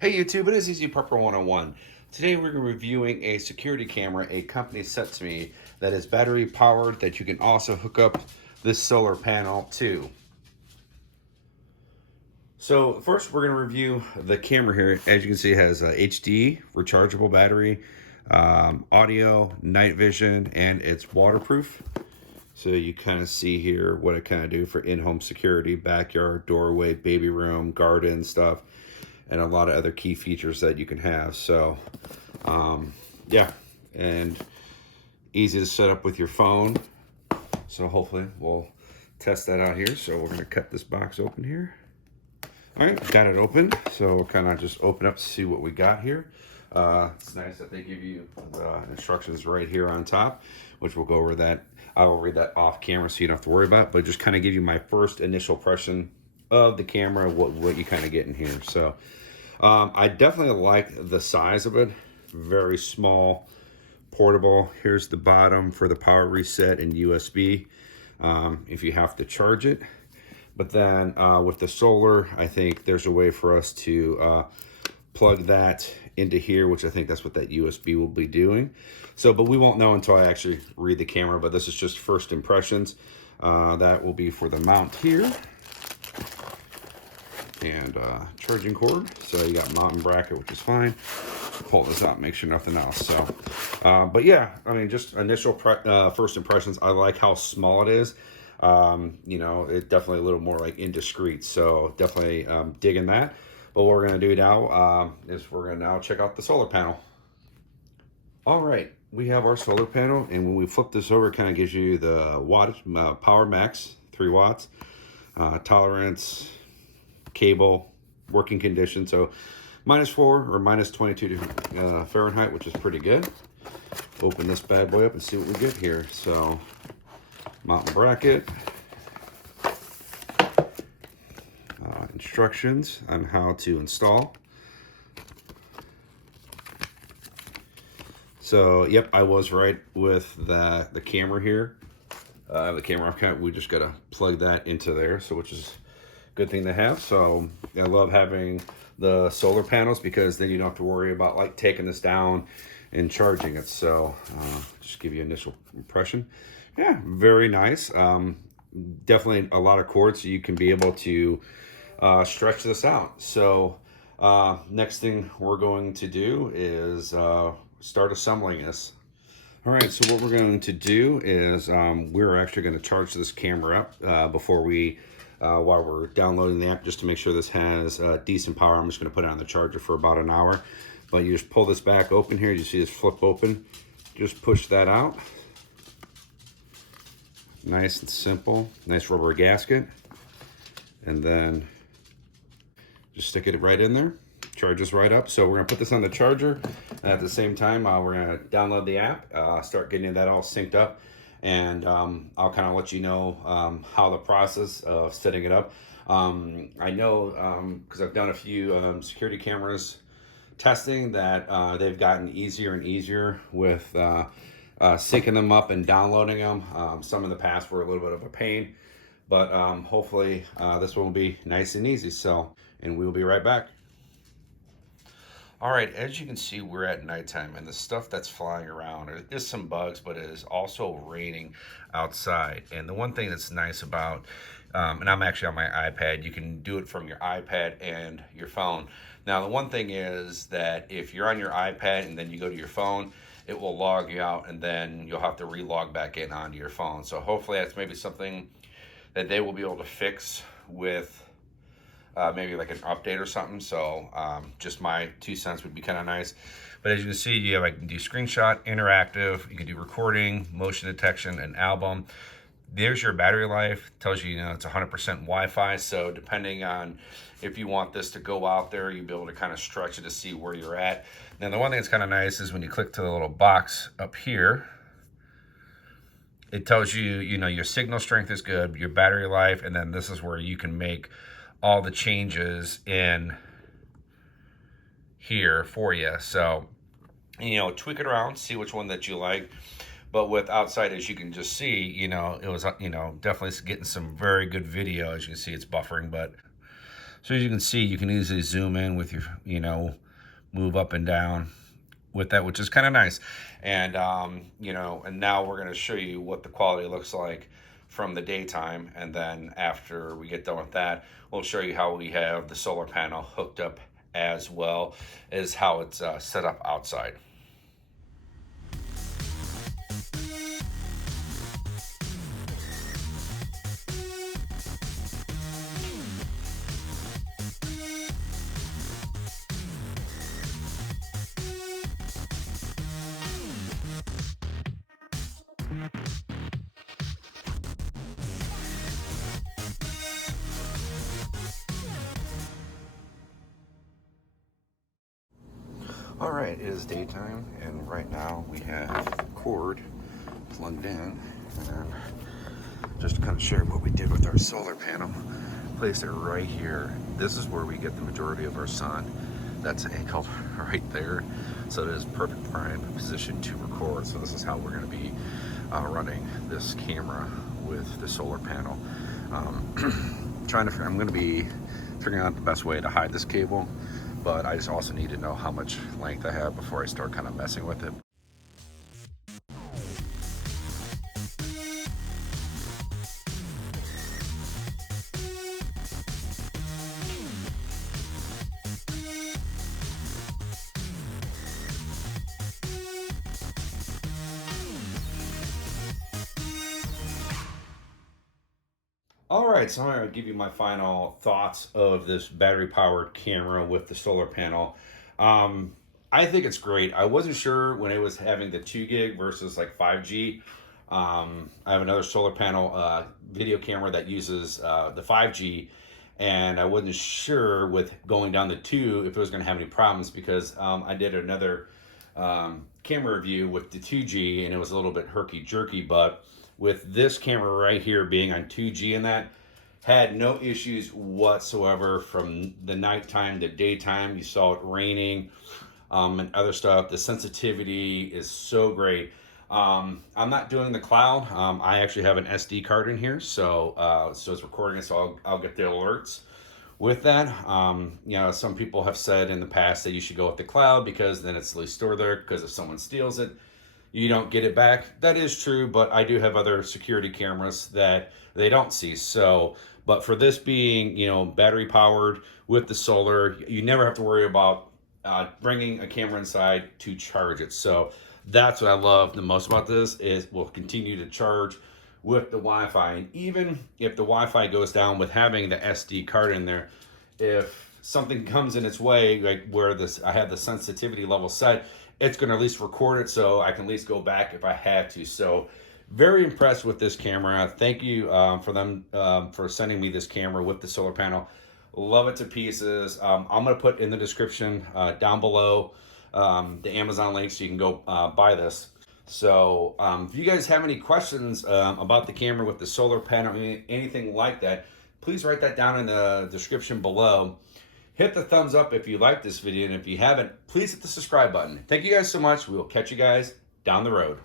Hey YouTube, it is Easy Prepper 101. Today we're reviewing a security camera a company sent to me that is battery powered that you can also hook up this solar panel to. So first we're going to review the camera here. As you can see, it has a HD rechargeable battery, audio, night vision, and it's waterproof. So you kind of see here what it kind of do for in-home security, backyard, doorway, baby room, garden stuff, and a lot of other key features that you can have. So yeah, and easy to set up with your phone. So hopefully we'll test that out here. So we're going to cut this box open here. All right, got it open. So we'll kind of just open up to see what we got here. It's nice that they give you the instructions right here on top, which we'll go over that. I will read that off camera so you don't have to worry about it, but just kind of give you my first initial impression of the camera, what you kind of get in here. So I definitely like the size of it. Very small, portable. Here's the bottom for the power reset and USB if you have to charge it. But then with the solar, I think there's a way for us to plug that into here, which I think that's what that USB will be doing. So, but we won't know until I actually read the camera, but this is just first impressions. That will be for the mount here. And charging cord. So you got mounting bracket, which is fine. Pull this out, make sure nothing else. So, but yeah, I mean, just initial first impressions. I like how small it is. You know, it's definitely a little more like indiscreet. So definitely digging that. But what we're gonna do now is we're gonna now check out the solar panel. All right, we have our solar panel, and when we flip this over, it kind of gives you the wattage, power max, 3 watts, tolerance, cable, working condition. So -4 or -22 Fahrenheit, which is pretty good. Open this bad boy up and see what we get here. So mounting bracket, instructions on how to install. So yep, I was right with the camera here. The camera account, we just gotta plug that into there, so which is a good thing to have. So I love having the solar panels because then you don't have to worry about like taking this down and charging it. So just give you initial impression. Yeah, very nice. Definitely a lot of cords, so you can be able to stretch this out. So next thing we're going to do is start assembling this. All right, so what we're going to do is we're actually going to charge this camera up before we, while we're downloading the app, just to make sure this has decent power. I'm just going to put it on the charger for about an hour. But you just pull this back open here. You see this flip open. Just push that out. Nice and simple. Nice rubber gasket. And then just stick it right in there. Charges right up. So we're gonna put this on the charger. At the same time, we're gonna download the app, start getting that all synced up, and I'll kind of let you know how the process of setting it up. I know because I've done a few security cameras testing that they've gotten easier and easier with syncing them up and downloading them. Some in the past were a little bit of a pain, but hopefully this one will be nice and easy. So, and we'll be right back. All right, as you can see, we're at nighttime, and the stuff that's flying around, there is some bugs, but it is also raining outside. And the one thing that's nice about, and I'm actually on my iPad, you can do it from your iPad and your phone. Now, the one thing is that if you're on your iPad and then you go to your phone, it will log you out, and then you'll have to re-log back in onto your phone. So hopefully that's maybe something that they will be able to fix with maybe like an update or something. So just my 2 cents would be kind of nice. But as you can see, you have, I can do screenshot, interactive, you can do recording, motion detection, and album. There's your battery life. Tells you, you know, it's 100% Wi-Fi. So depending on if you want this to go out there, you'll be able to kind of stretch it to see where you're at. Now, the one thing that's kind of nice is when you click to the little box up here, it tells you, you know, your signal strength is good, your battery life, and then this is where you can make all the changes in here for you. So, you know, tweak it around, see which one that you like. But with outside, as you can just see, you know, it was, you know, definitely getting some very good video. As you can see, it's buffering, but So as you can see, you can easily zoom in with your, move up and down with that, which is kind of nice. And, and now we're going to show you what the quality looks like from the daytime. And then after we get done with that, we'll show you how we have the solar panel hooked up as well as how it's set up outside. All right, it is daytime, and right now we have the cord plugged in, and just to kind of share what we did with our solar panel, place it right here. This is where we get the majority of our sun. That's angled right there, so it is perfect prime position to record. So this is how we're going to be running this camera with the solar panel. I'm going to be figuring out the best way to hide this cable, but I just also need to know how much length I have before I start kind of messing with it. All right, so I'm going to give you my final thoughts of this battery-powered camera with the solar panel. I think it's great. I wasn't sure when it was having the 2 gig versus like 5G. I have another solar panel video camera that uses the 5G, and I wasn't sure with going down the 2 if it was going to have any problems, because I did another camera review with the 2G, and it was a little bit herky-jerky, but with this camera right here being on 2G, and that had no issues whatsoever from the nighttime to daytime. You saw it raining and other stuff. The sensitivity is so great. I'm not doing the cloud. I actually have an SD card in here, so it's recording it, so I'll get the alerts with that. Some people have said in the past that you should go with the cloud because then it's at least stored there, because if someone steals it, you don't get it back. That is true, but I do have other security cameras that they don't see. So, but for this being, battery powered with the solar, you never have to worry about bringing a camera inside to charge it. So that's what I love the most about this, is we'll continue to charge with the Wi-Fi. And even if the Wi-Fi goes down with having the SD card in there, if something comes in its way, like where I have the sensitivity level set, it's going to at least record it, so I can at least go back if I had to. So very impressed with this camera. Thank you for them for sending me this camera with the solar panel. Love it to pieces. I'm going to put in the description down below the Amazon link so you can go buy this. So if you guys have any questions about the camera with the solar panel, anything like that, please write that down in the description below. Hit the thumbs up if you like this video, and if you haven't, please hit the subscribe button. Thank you guys so much. We will catch you guys down the road.